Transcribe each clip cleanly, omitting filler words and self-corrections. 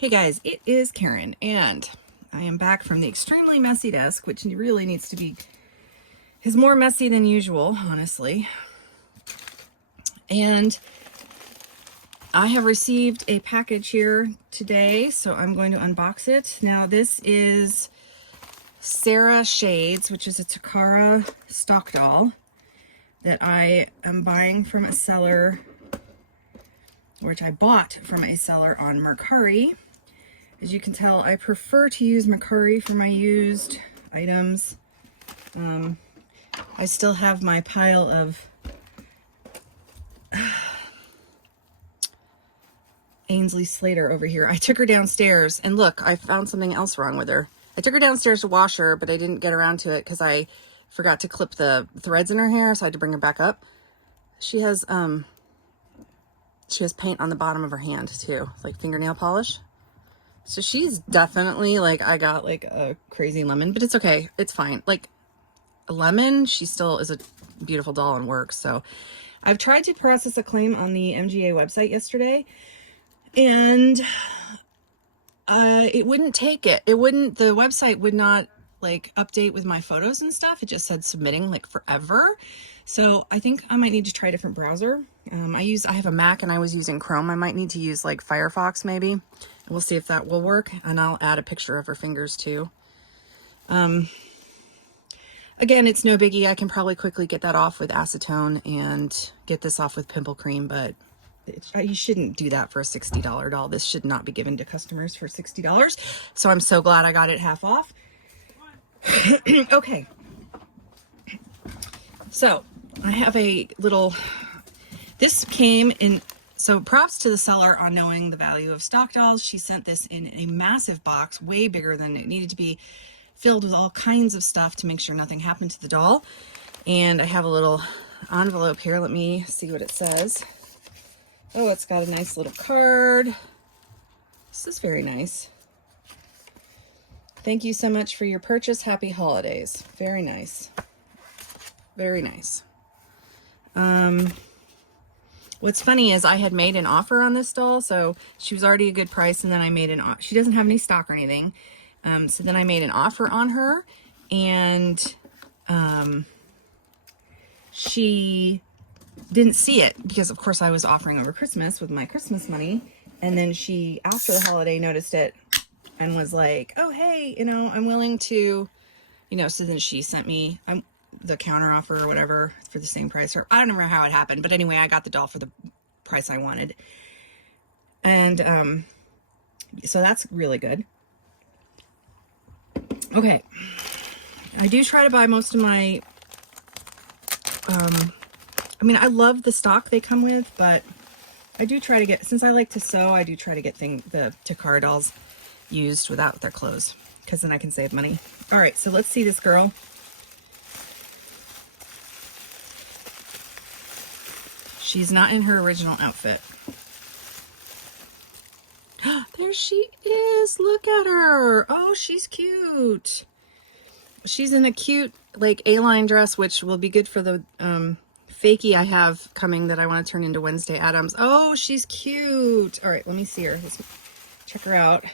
Hey guys, it is Karen, and I am back from the extremely messy desk, which really needs to be, is more messy than usual, honestly. And I have received a package here today, so I'm going to unbox it. Now this is Sarah Shades, which is a Takara stock doll that I am buying from a seller, which I bought from a seller on Mercari. As you can tell, I prefer to use Mercari for my used items. I still have my pile of Ainsley Slater over here. I took her downstairs, and look, I found something else wrong with her. I took her downstairs to wash her, but I didn't get around to it because I forgot to clip the threads in her hair, so I had to bring her back up. She has paint on the bottom of her hand too, like fingernail polish. So she's definitely like, I got like a crazy lemon, but it's okay. It's fine. Like a lemon, she still is a beautiful doll and works. So I've tried to process a claim on the MGA website yesterday, and it wouldn't take it. The website would not like update with my photos and stuff. It just said submitting like forever. So I think I might need to try a different browser. I have a Mac and I was using Chrome. I might need to use like Firefox maybe. And we'll see if that will work. And I'll add a picture of her fingers too. Again, it's no biggie. I can probably quickly get that off with acetone and get this off with pimple cream, but you shouldn't do that for a $60 doll. This should not be given to customers for $60. So I'm so glad I got it half off. Okay. So I have a little, this came in, so props to the seller on knowing the value of stock dolls. She sent this in a massive box, way bigger than it needed to be, filled with all kinds of stuff to make sure nothing happened to the doll. And I have a little envelope here. Let me see what it says. Oh, it's got a nice little card. This is very nice. Thank you so much for your purchase. Happy holidays. Very nice. Very nice. What's funny is I had made an offer on this doll, so she was already a good price, and then I made she doesn't have any stock or anything. So then I made an offer on her, and she didn't see it because of course I was offering over Christmas with my Christmas money. And then she, after the holiday, noticed it and was like, oh, hey, I'm willing to, so then she sent me the counter offer or whatever for the same price. Or I don't remember how it happened, but anyway, I got the doll for the price I wanted. And so that's really good. Okay. I do try to buy most of my, I love the stock they come with, but I do try to get, since I like to sew, I do try to get the Takara dolls used without their clothes, because then I can save money. All right, so let's see this girl. She's not in her original outfit. There she is. Look at her. Oh, she's cute. She's in a cute, like, A-line dress, which will be good for the fakie I have coming that I want to turn into Wednesday Addams. Oh, she's cute. All right, let me see her. Let's check her out.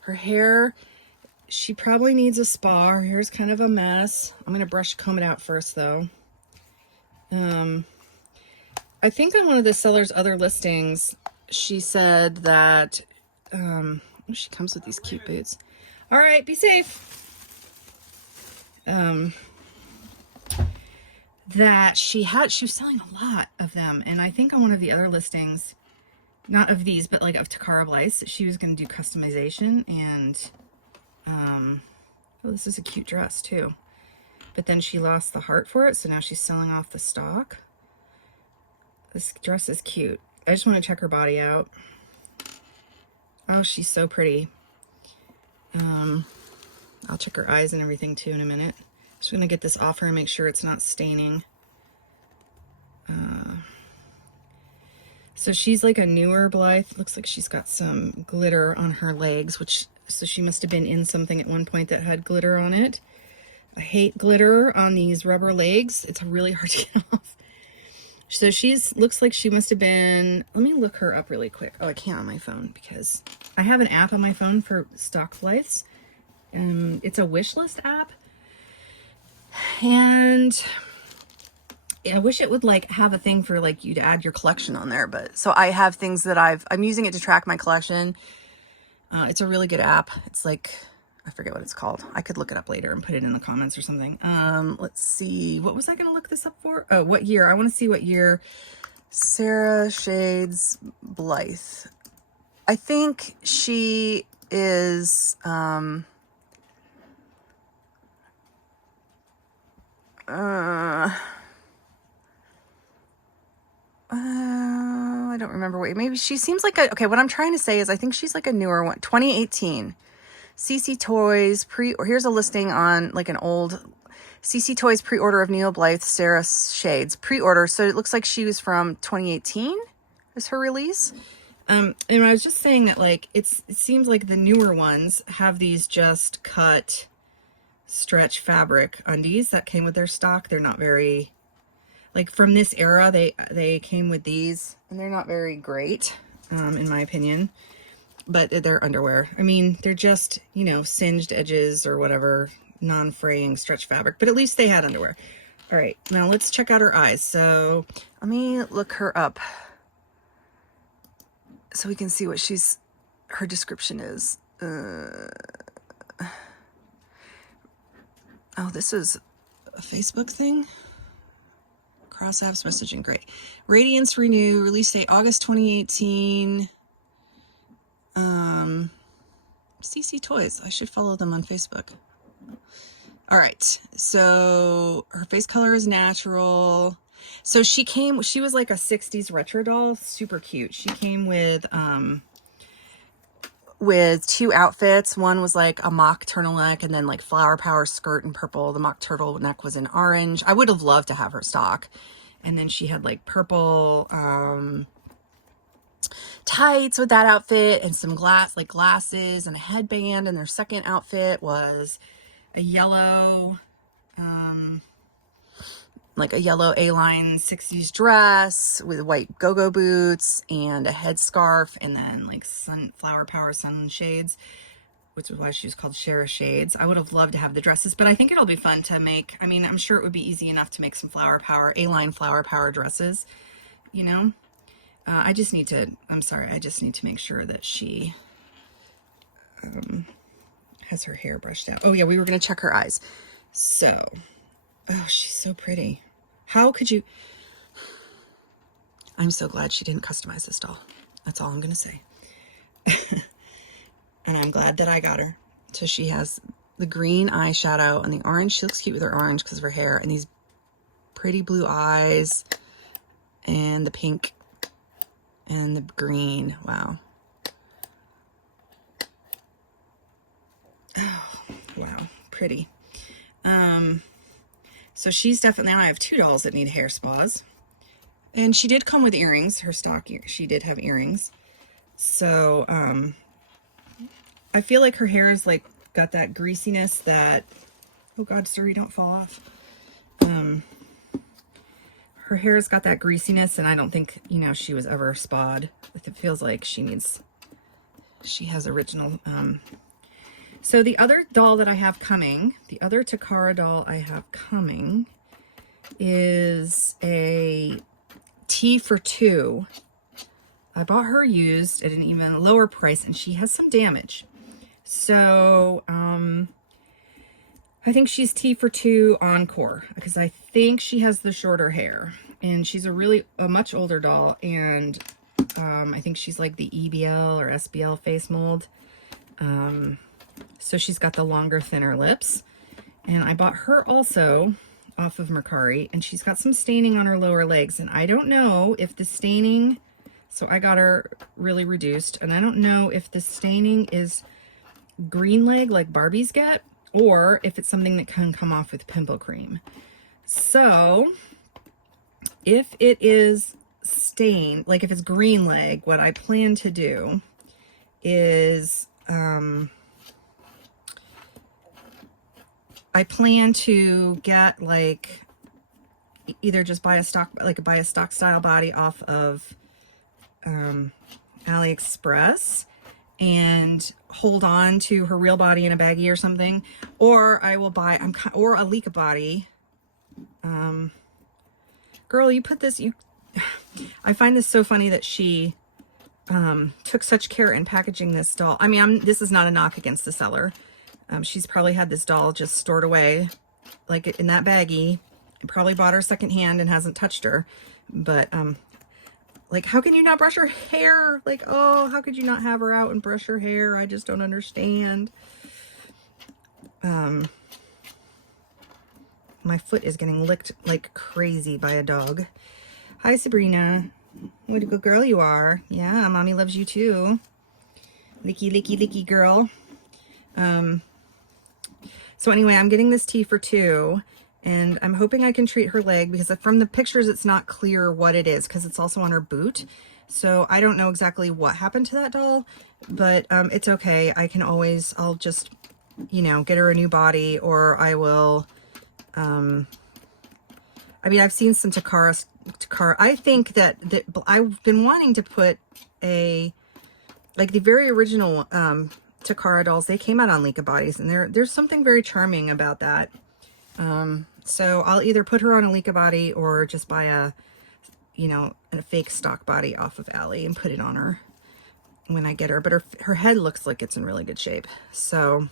Her hair, she probably needs a spa. Her hair's kind of a mess. I'm going to comb it out first, though. I think on one of the seller's other listings, she said that, she comes with these cute boots. All right, be safe. That she was selling a lot of them. And I think on one of the other listings, not of these, but like of Takara Blythe, she was going to do customization. And, oh, this is a cute dress too. But then she lost the heart for it. So now she's selling off the stock. This dress is cute. I just want to check her body out. Oh, she's so pretty. I'll check her eyes and everything too in a minute. Just going to get this off her and make sure it's not staining. So she's like a newer Blythe. Looks like she's got some glitter on her legs, so she must have been in something at one point that had glitter on it. I hate glitter on these rubber legs. It's really hard to get off. So looks like she must have been, let me look her up really quick. Oh, I can't on my phone because I have an app on my phone for stock Blythes. It's a wish list app. And I wish it would like have a thing for like you to add your collection on there. But so I have things that I'm using it to track my collection. It's a really good app. It's like, I forget what it's called. I could look it up later and put it in the comments or something. Let's see. What was I going to look this up for? Oh, what year? I want to see what year Sarah Shades Blythe. I think she is, I don't remember what, maybe she seems like a, okay, what I'm trying to say is I think she's like a newer one, 2018. CC Toys or here's a listing on like an old CC Toys pre-order of Neil Blythe, Sarah Shades pre-order. So it looks like she was from 2018 is her release. And I was just saying that like, it seems like the newer ones have these just cut stretch fabric undies that came with their stock. They're not very, like from this era, they came with these and they're not very great, in my opinion, but they're underwear. I mean, they're just, you know, singed edges or whatever, non-fraying stretch fabric, but at least they had underwear. All right, now let's check out her eyes. So let me look her up so we can see what her description is. Oh, this is a Facebook thing. Cross apps messaging, great. Radiance Renew, release date August 2018. CC Toys, I should follow them on Facebook. All right, so her face color is natural. So she was like a 60s retro doll, super cute. She came with two outfits. One was like a mock turtleneck and then like flower power skirt in purple. The mock turtleneck was in orange. I would have loved to have her stock. And then she had like purple tights with that outfit and some glasses and a headband. And their second outfit was a yellow, like a yellow A-line 60s dress with white go-go boots and a headscarf and then like flower power sunshades, which is why she was called Sarah Shades. I would have loved to have the dresses, but I think it'll be fun to make. I mean, I'm sure it would be easy enough to make some A-line flower power dresses, you know? I just need to make sure that she has her hair brushed out. Oh yeah, we were going to check her eyes. So, oh, she's so pretty. How could you? I'm so glad she didn't customize this doll. That's all I'm going to say. And I'm glad that I got her. So she has the green eyeshadow and the orange. She looks cute with her orange because of her hair and these pretty blue eyes and the pink and the green. Wow. Oh, wow. Pretty. So she's definitely, now I have two dolls that need hair spas. And she did come with earrings. Her stock, she did have earrings. So, I feel like her hair is like got that greasiness that, oh God, sorry, don't fall off. Her hair's got that greasiness and I don't think, you know, she was ever spa'd. It feels like she has original, so the other doll that I have coming, the other Takara doll I have coming is a T for 2. I bought her used at an even lower price and she has some damage. So, I think she's T for 2 Encore because I think she has the shorter hair and she's a much older doll. And, I think she's like the EBL or SBL face mold. So she's got the longer, thinner lips. And I bought her also off of Mercari and she's got some staining on her lower legs. And I don't know if the staining, so I got her really reduced and I don't know if the staining is green leg like Barbies get, or if it's something that can come off with pimple cream. So if it is stained, like if it's green leg, what I plan to do is I plan to get like either just buy a stock style body off of AliExpress and hold on to her real body in a baggie or something, or I will buy, or a Leica body. Girl, you put this, I find this so funny that she took such care in packaging this doll. I mean, this is not a knock against the seller. She's probably had this doll just stored away, like in that baggie, and probably bought her secondhand and hasn't touched her. But like, how can you not brush her hair? Like, oh, how could you not have her out and brush her hair? I just don't understand. My foot is getting licked like crazy by a dog. Hi, Sabrina. What a good girl you are. Yeah, mommy loves you too. Licky, licky, licky girl. So anyway, I'm getting this tea for 2, and I'm hoping I can treat her leg, because from the pictures it's not clear what it is, because it's also on her boot. So I don't know exactly what happened to that doll, but it's okay. I can always, I'll just, you know, get her a new body, or I will, I mean, I've seen some Takara. I think that I've been wanting to put like the very original Takara dolls, they came out on Leica bodies, and there's something very charming about that. So I'll either put her on a Leica body or just buy a fake stock body off of Allie and put it on her when I get her. But her head looks like it's in really good shape. So,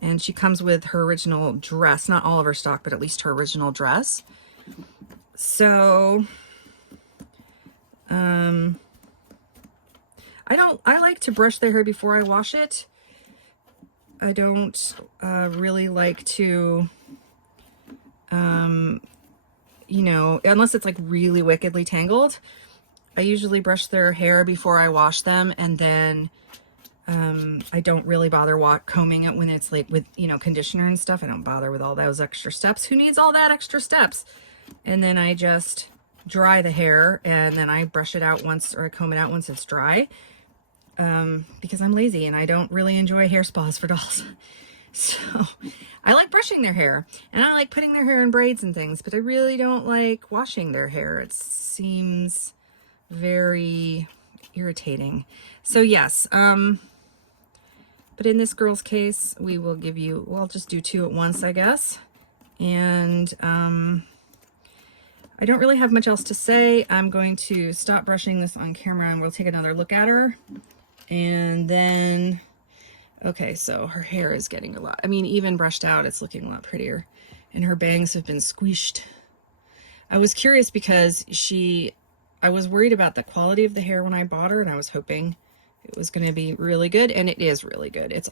and she comes with her original dress, not all of her stock, but at least her original dress. So, I like to brush their hair before I wash it. I don't really like to, you know, unless it's like really wickedly tangled. I usually brush their hair before I wash them, and then I don't really bother combing it when it's like with, you know, conditioner and stuff. I don't bother with all those extra steps. Who needs all that extra steps? And then I just dry the hair, and then I brush it out once, or I comb it out once it's dry, because I'm lazy and I don't really enjoy hair spas for dolls. So I like brushing their hair, and I like putting their hair in braids and things, but I really don't like washing their hair. It seems very irritating. So yes, but in this girl's case, we will give you, well, I'll just do 2 at once, I guess. And I don't really have much else to say. I'm going to stop brushing this on camera, and we'll take another look at her. And then, okay, so her hair is getting a lot, I mean, even brushed out, it's looking a lot prettier. And her bangs have been squished. I was curious because I was worried about the quality of the hair when I bought her, and I was hoping it was going to be really good, and it is really good. It's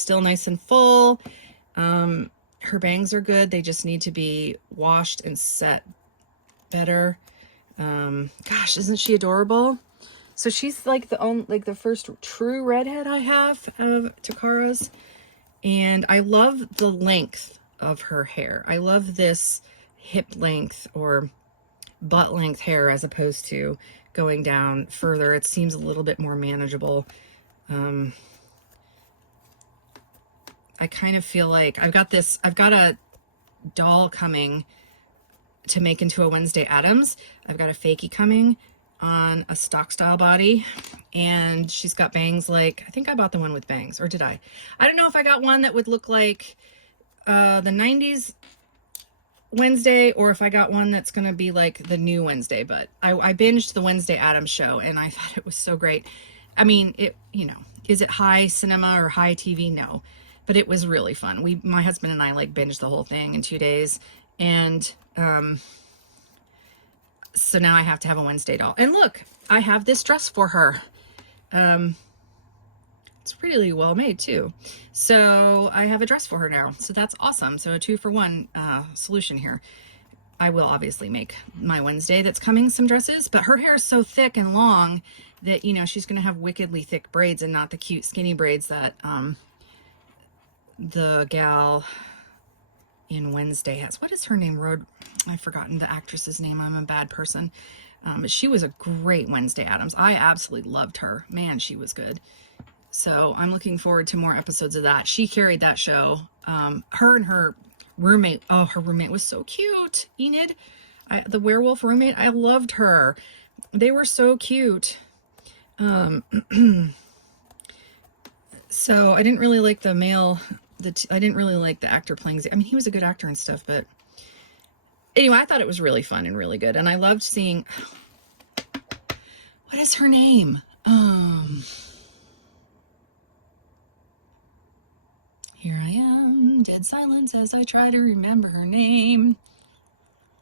still nice and full. Her bangs are good. They just need to be washed and set better. Gosh, isn't she adorable? So she's like the first true redhead I have of Takara's, and I love the length of her hair. I love this hip length or butt length hair as opposed to going down further. It seems a little bit more manageable. I kind of feel like I've got a doll coming to make into a Wednesday Addams. I've got a fakie coming on a stock style body, and she's got bangs like, I think I bought the one with bangs, or did I? I don't know if I got one that would look like the 90s Wednesday, or if I got one that's gonna be like the new Wednesday, but I binged the Wednesday Addams show, and I thought it was so great. I mean, it, you know, is it high cinema or high TV? No, but it was really fun. My husband and I like binged the whole thing in 2 days, and so now I have to have a Wednesday doll. And look, I have this dress for her. It's really well made too. So I have a dress for her now. So that's awesome. So a 2-for-1 solution here. I will obviously make my Wednesday that's coming some dresses, but her hair is so thick and long that, you know, she's going to have wickedly thick braids and not the cute skinny braids that the gal in Wednesday has. What is her name? I've forgotten the actress's name. I'm a bad person. But she was a great Wednesday Addams. I absolutely loved her. Man, she was good. So I'm looking forward to more episodes of that. She carried that show. Her and her roommate. Oh, her roommate was so cute. Enid, the werewolf roommate. I loved her. They were so cute. So I didn't really like the male, I didn't really like the actor playing, I mean, he was a good actor and stuff, but anyway, I thought it was really fun and really good. And I loved seeing, what is her name? Here I am, dead silence as I try to remember her name.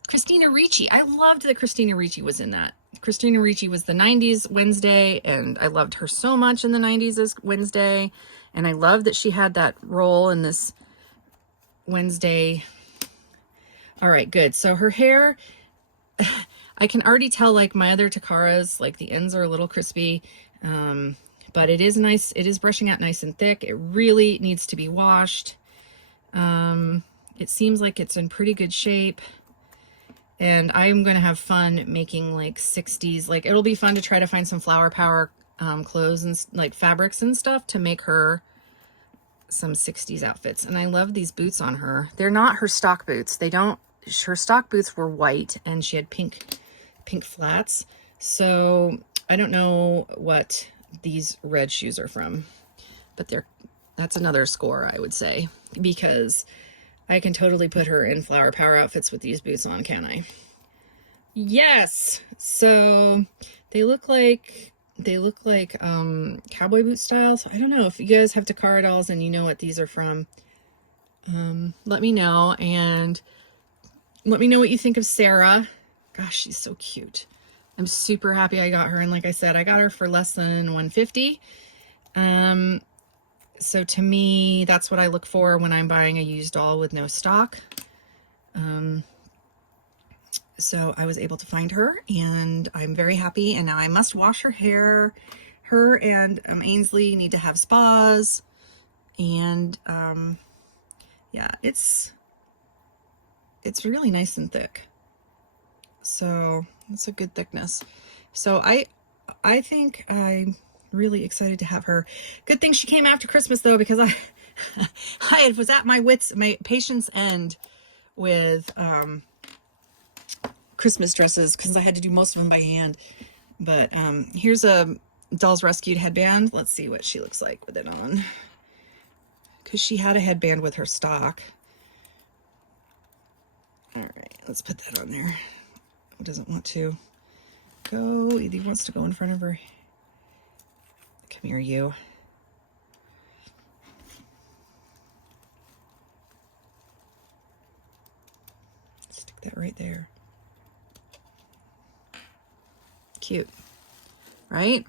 Christina Ricci. I loved that Christina Ricci was in that. Christina Ricci was the 90s Wednesday, and I loved her so much in the 90s as Wednesday. And I love that she had that role in this Wednesday. All right, good. So her hair, I can already tell, like my other Takara's, like the ends are a little crispy, but it is nice. It is brushing out nice and thick. It really needs to be washed. It seems like it's in pretty good shape. And I'm going to have fun making like 60s. Like it'll be fun to try to find some Flower Power clothes and like fabrics and stuff to make her some 60s outfits. And I love these boots on her. They're not her stock boots. Her stock boots were white and she had pink flats. So I don't know what these red shoes are from, but that's another score, I would say, because I can totally put her in Flower Power outfits with these boots on, can't I? Yes. So they look like cowboy boot style. So I don't know if you guys have Takara dolls and you know what these are from. Let me know, and let me know what you think of Sarah. Gosh, she's so cute. I'm super happy I got her, and like I said, I got her for less than $150. So to me, that's what I look for when I'm buying a used doll with no stock. So I was able to find her, and I'm very happy. And now I must wash her hair. Her and Ainsley need to have spas. And yeah, it's really nice and thick. So it's a good thickness. So I think I'm really excited to have her. Good thing she came after Christmas though, because I was at my patience end with Christmas dresses, because I had to do most of them by hand. But here's a Dolls Rescued headband. Let's see what she looks like with it on, because she had a headband with her stock. All right, let's put that on there. It doesn't want to go. He wants to go in front of her. Come here, you. Stick that right there. Cute, right?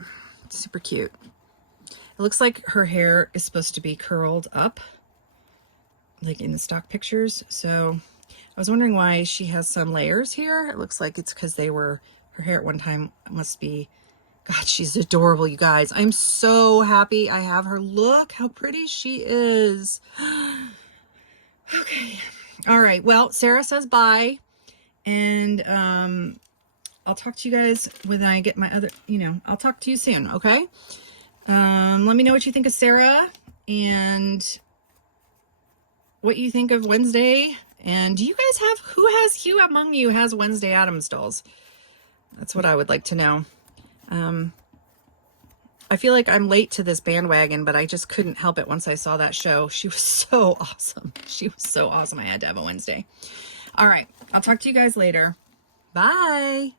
Super cute. It looks like her hair is supposed to be curled up, like in the stock pictures. So I was wondering why she has some layers here. It looks like it's because her hair at one time must be, God, she's adorable, you guys. I'm so happy I have her. Look how pretty she is. Okay. All right. Well, Sarah says bye. And I'll talk to you guys when I get my other, I'll talk to you soon, okay? Let me know what you think of Sarah and what you think of Wednesday. And do you guys who among you has Wednesday Addams dolls? That's what I would like to know. I feel like I'm late to this bandwagon, but I just couldn't help it once I saw that show. She was so awesome. She was so awesome. I had to have a Wednesday. All right. I'll talk to you guys later. Bye.